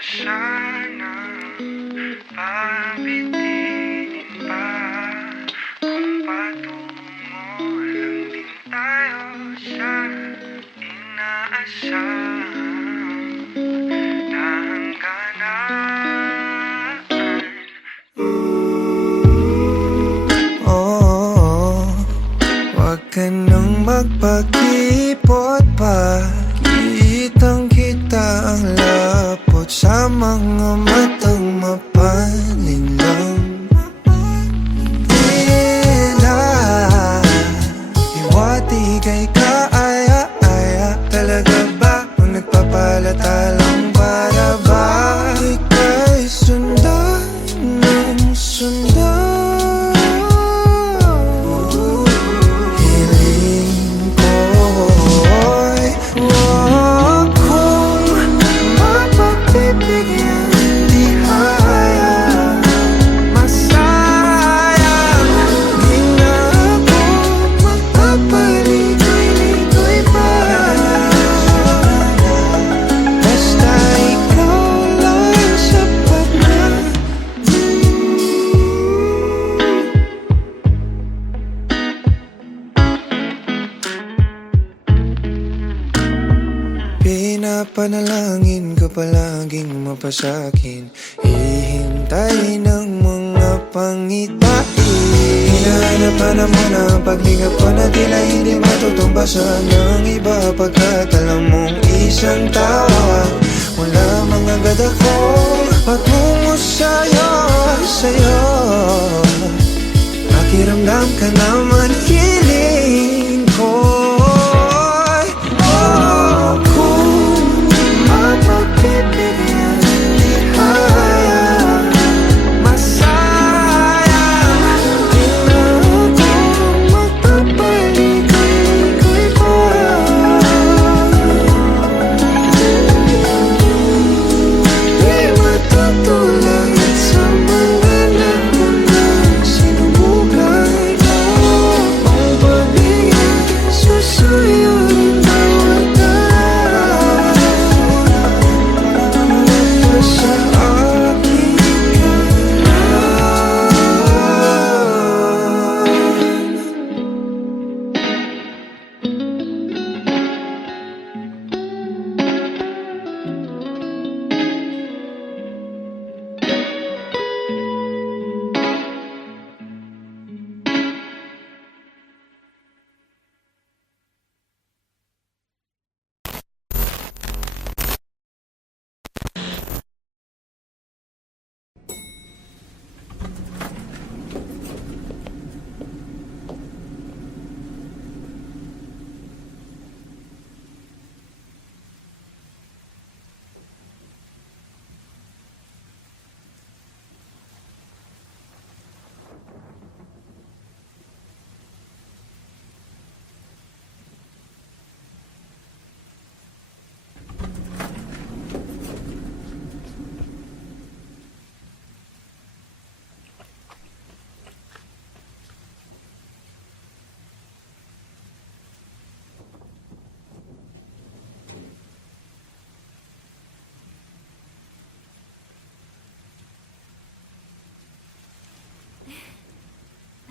sana pabitinin pa kung patungo lang din tayo sa inaasahang na hangganan. Oh, wag ka nang magpakipot pa. Kitang kita ang lapot sa mga matang mapalinlang. Tila iwati kay kaaya-aya. Talaga ba kung nagpapalata lang para ba ika'y sundan ng sundan? Pinapanalangin ka palaging mapasakin. Hihintay ng mga pangitain. Hinahanap-hanap mo na ang paglingap ko na tila hindi matutumbasan ng iba. Pagkat alam mong isang tawag mula mga gad ako patungo sa'yo, sa'yo. Pakiramdam ka naman hiling ko.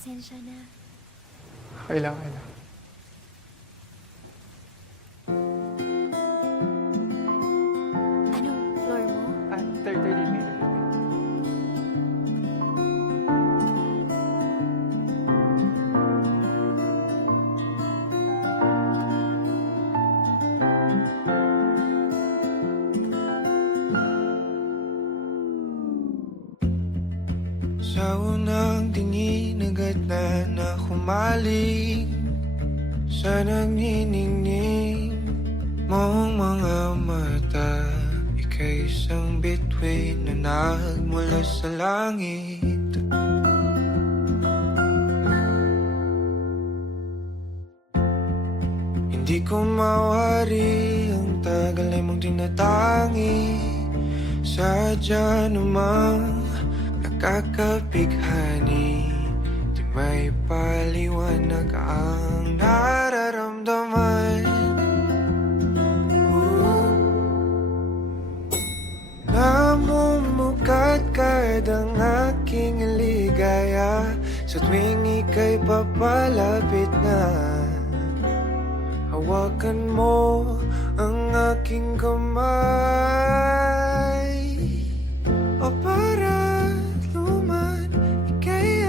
Pasensya na. Okay lang, okay lang. Anong floor mo? Third meeting. Sa unang tingin agad na humaling sa nagniningning mong mga mata. Ika'y isang bituin na nagmula sa langit. Hindi ko mawari ang tagal ay mong tinatangi. Sadya namang nakakapighani, di may paliwanag ang nararamdaman. agad ang aking ligaya sa tuwing ika'y papalapit na. Hawakan mo ang aking kamay, o para't luman, ika'y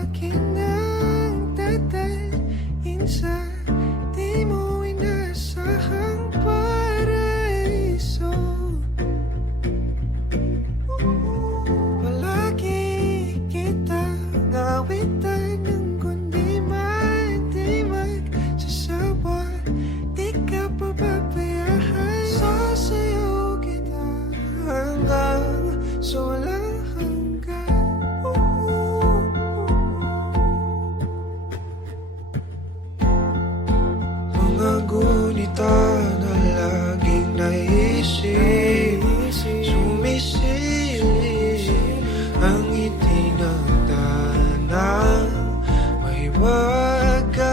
akin ang tatalin sa di mo inasahang paraiso. Palagi kita ngawitan ng kundi di magsasawa. Di ka papabayaan, sasayaw kita hanggang sa walang hanggan. Mga gunita na laging naisip, sumisilip ang itinagdanang mahiwagaan.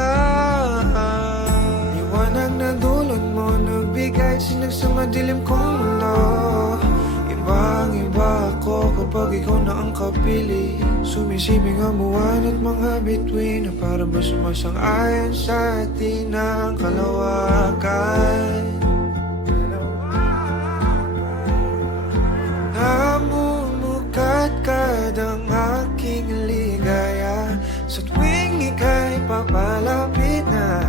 Liwanag na dulot mo, nagbigay sinag sa madilim kong mundo. Ibang-iba ako kapag ikaw na ang kapili. Sumisibing ang buwan at mga bituin na para ba sumasang-ayon sa atin ang kalawakan. Namumukat kadang aking ligaya sa tuwing ika'y papalapit na.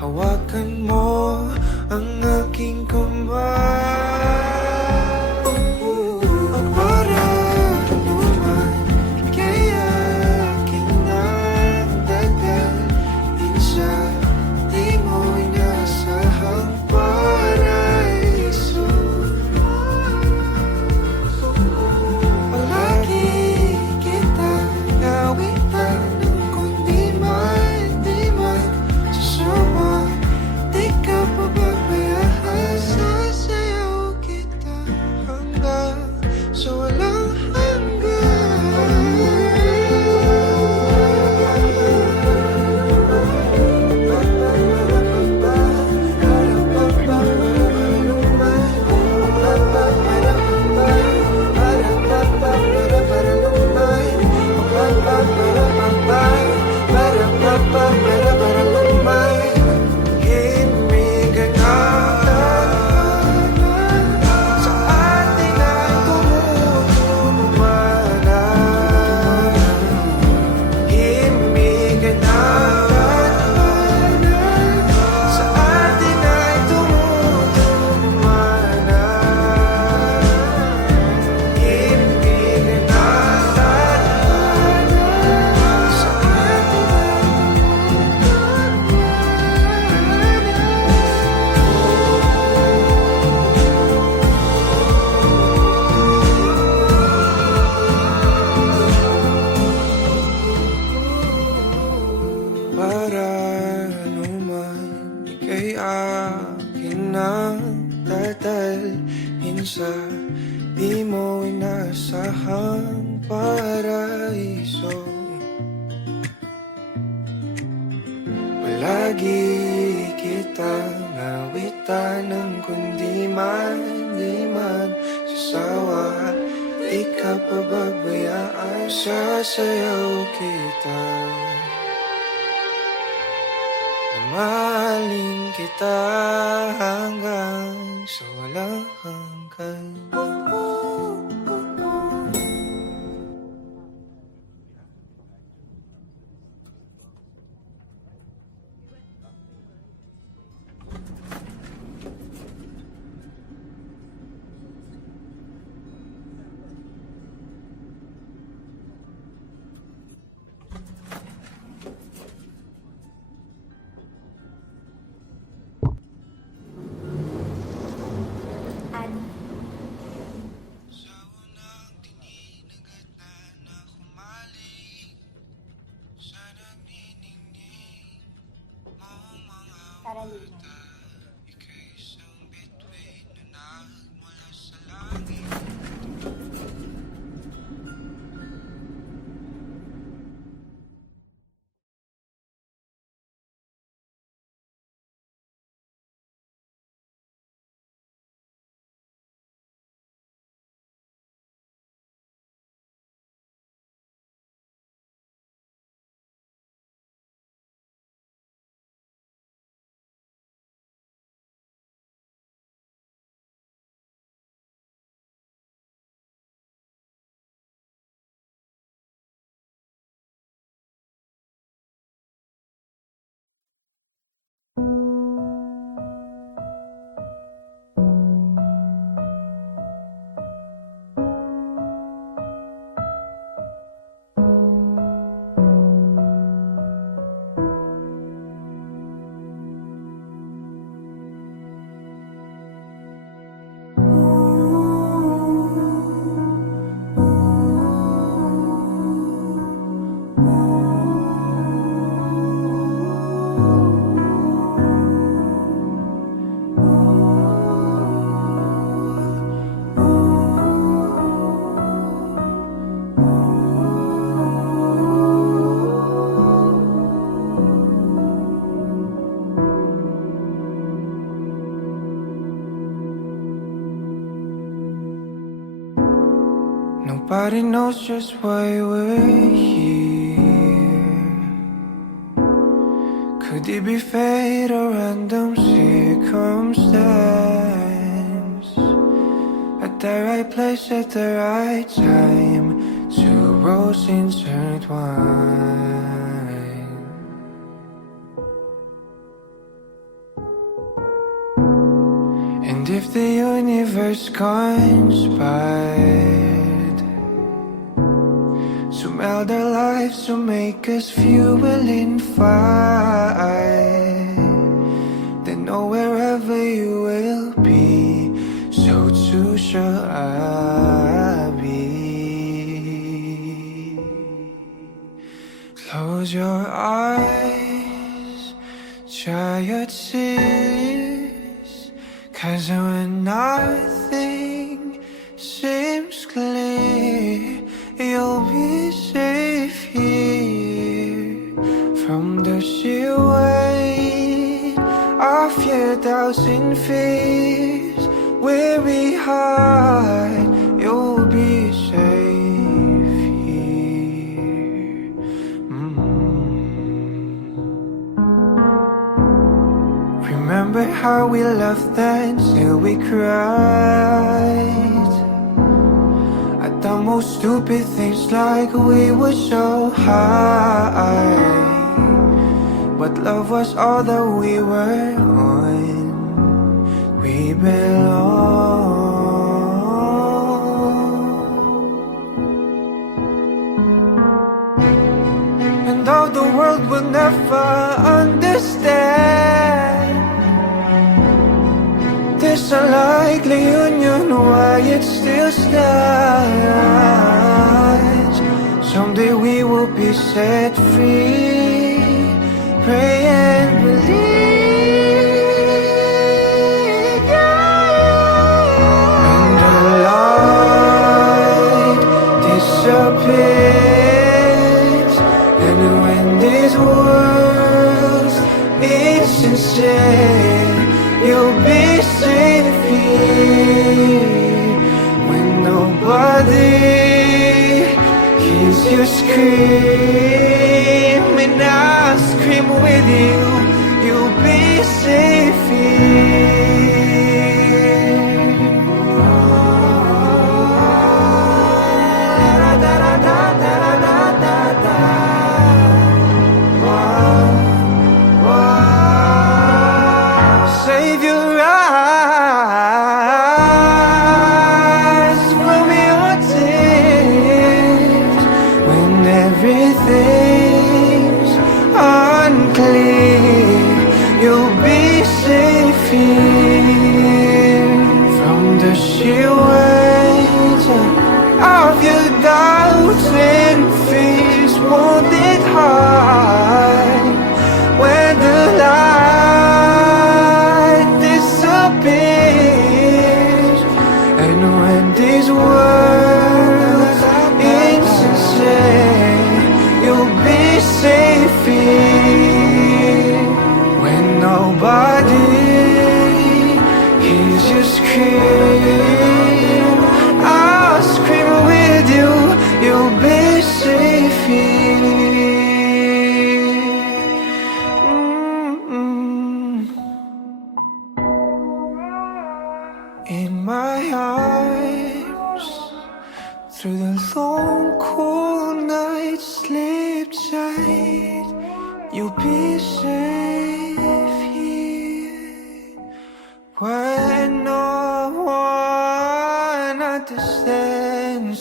Hawakan mo ang aking kamay, o para't luman, ika'y akin ang dadalhin sa di mo inasahang paraiso. Palagi kita ngawitan ng kundi di magsasawa. Di ka pababayaan, sasayaw kita hanggang sa walang himigan sa atin ay tumumana. Himigan sa atin ay tumumana. Himigan sa atin para anuman, ika'y akin ang tatalhin sa di mo inasahang paraiso. Palagi kita ngawitan ng kundi di magsasawa. Di ka pababayaan, sasayaw kita. Mahalin kita hanggang sa walang hanggan. but it knows just why we're here. Could it be fate or random circumstance? At the right place at the right time, two roads intertwine. And if the universe conspired to meld our lives to make us fuel and fire, then know wherever you will be, so too shall I be. Close your eyes, dry your tears, 'cause when nothing seems clear, you'll be safe here from the sheer weight of your doubts and fears. Weary heart, you'll be safe here. Remember how we laughed until we cried at the most stupid things, like we were so high. But love was all that we were on. We belong. And though the world will never understand this unlikely union, why it still stands. Someday we will be set free. Pray and believe, yeah. When the light disappears, and when this world is sincere, you'll be safe here. When nobody hears you scream, and I scream with you, you'll be safe here. Save your eyes from your tears when everything's unclear. You'll be safe here from the sheer weight of your doubts and fears. Won't it hide when the light disappears, and when these words insincere, you'll be safe here. When nobody hears you scream, I'll scream with you, you'll be safe here. In my arms, through the long cool night, sleep tight, you'll be safe here. When no one understands,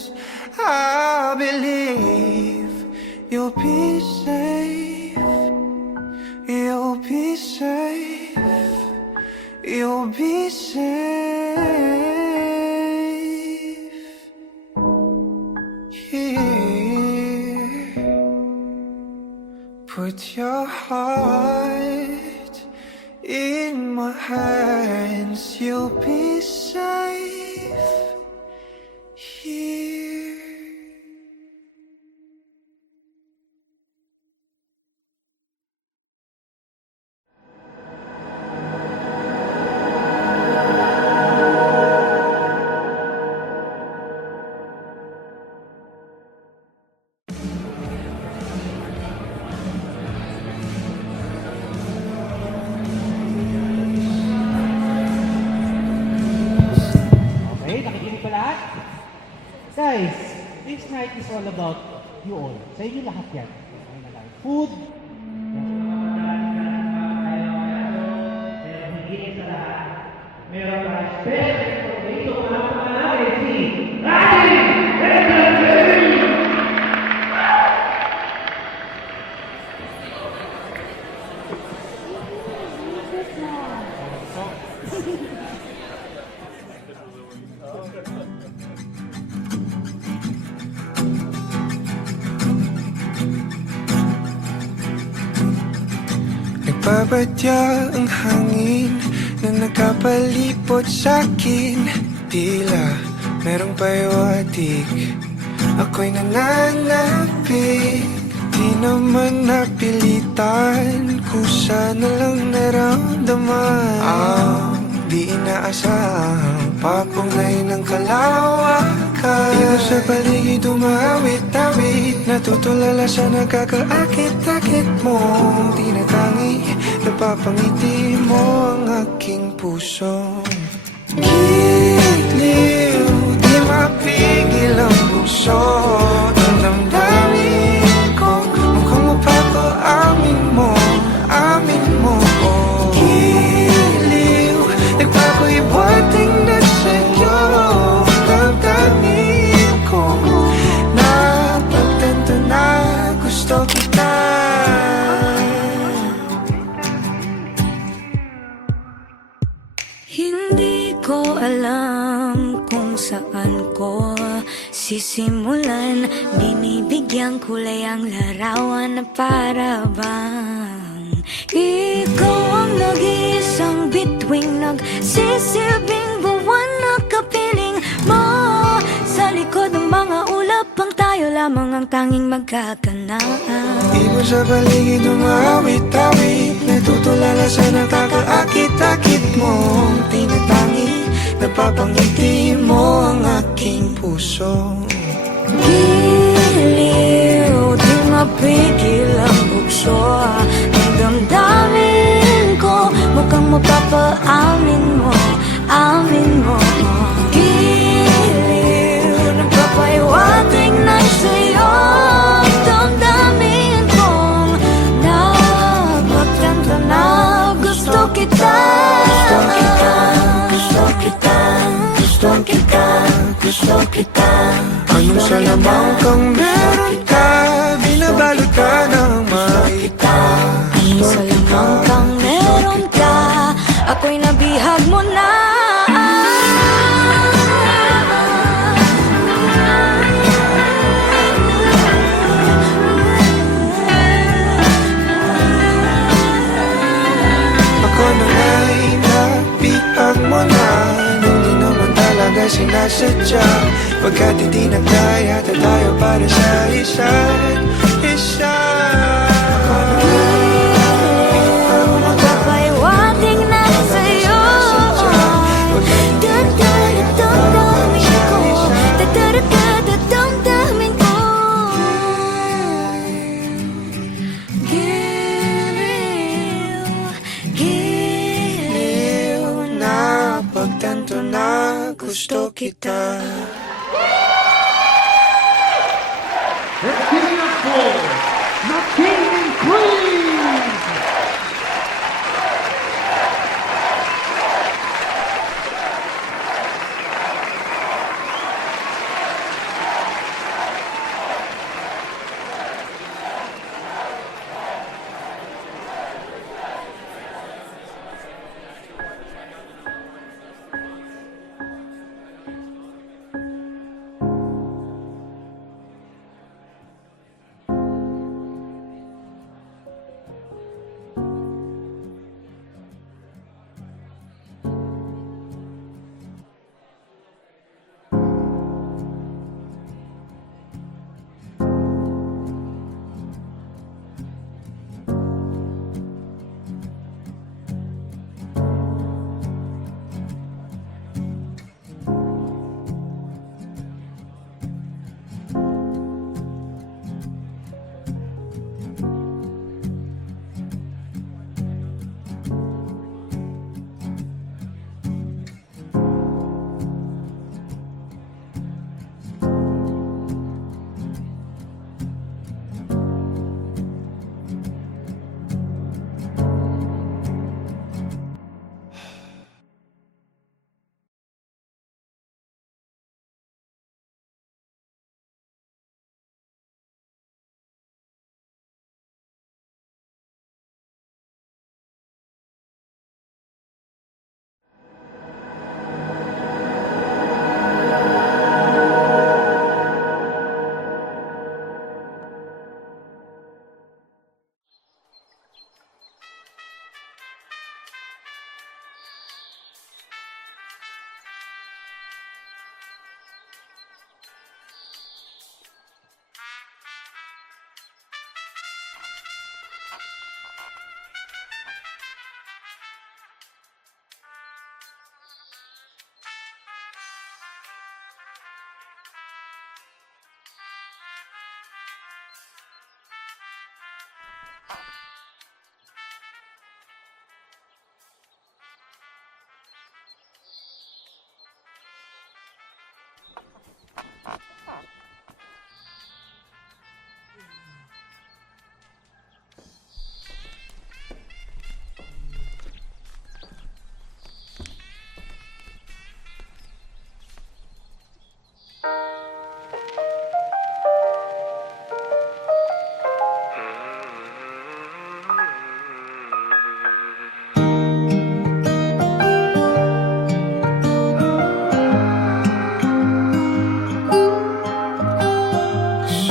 I believe you'll be safe. You'll be safe. You'll be safe here. Put your heart in my hands. You'll be safe here. Guys, this night is all about you all. Sa inyo lahat yan. Food. Meron pa special dito para panalangin si Nagbabadya ang hangin na nakapalipot sa'kin. Tila merong pahiwatig, ako'y nananapig. Di naman napilitan, kusa na lang naramdaman. Ang di inaasahang papunay ng kalawakan. Dito sa paligid umawit-awit, natutulala sa nakakaakit-akit mong tinatangi. Napapangiti mo ang aking puso. Giliw, di mapigil ang puso. Ang damdamin ko, mukhang mapapaamin mo, amin mo. Giliw, nagpapahiwating na sa'yo. Damdamin ko, napagtanto na gusto kita. Hindi ko alam kung saan ko sisimulan. Binibigyan kulay ang larawan na para bang ikaw ang nag-iisang bituing, nagsisilbing buwan na kapiling mo. Sa likod ng mga ulap ang tayo lamang ang tanging magkakanaan. Ibon sa paligid umawit-awit, natutulala sa nakakaakit-akit mong tinatangi. Napapangiti mo ang aking puso. Giliw, di mapigil ang bukso. Ang damdamin ko, mukhang mapapaamin mo, amin mo. Giliw, nagpapahiwatig na sa'yo. Damdamin kong napagtanto na gusto kita. Gusto kita, gusto kita, gusto kita, gusto kita. Anong salamang kang meron ka, binabalot ka ng maita. Anong salamang kang meron ka, ako'y nabihag mo na. Ako na nga'y nabihag mo na, nung di naman talaga sinasadya. Pagkat hindi nagkaya tayo para sa isa't isa. Magpapahiwatig na sa'yo. Dadamdamin ko. Giliw, giliw na Pagtanto na gusto kita. Let's give it up for the King and Queen!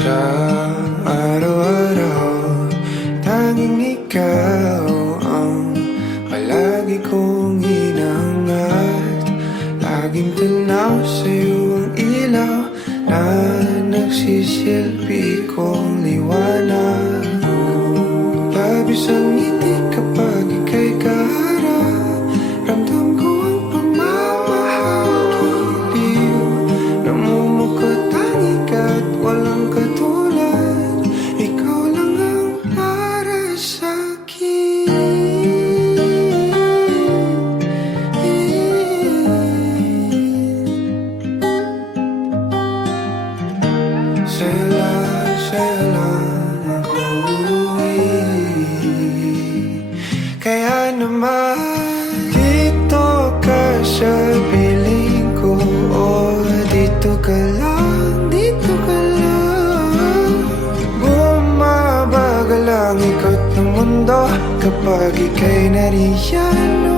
Sa araw-araw, tanging ikaw ang palagi kong hinangat. Laging tanaw sa'yo ang ilaw na nagsisilbi kong liwanag. Labis ang ngiti kapag ika'y kaharap. Ramdam ko ang pagmamahal, giliw. Namumukot tanging ka't walang katulad. Ikaw lang ang para sa'kin. Sa'yo lang ako uuwi. Kaya naman dito ka sa piling ko. O dito ka lang, dito ka lang. Bumabagal ang ikot ng mundo kapag ika'y nariyan.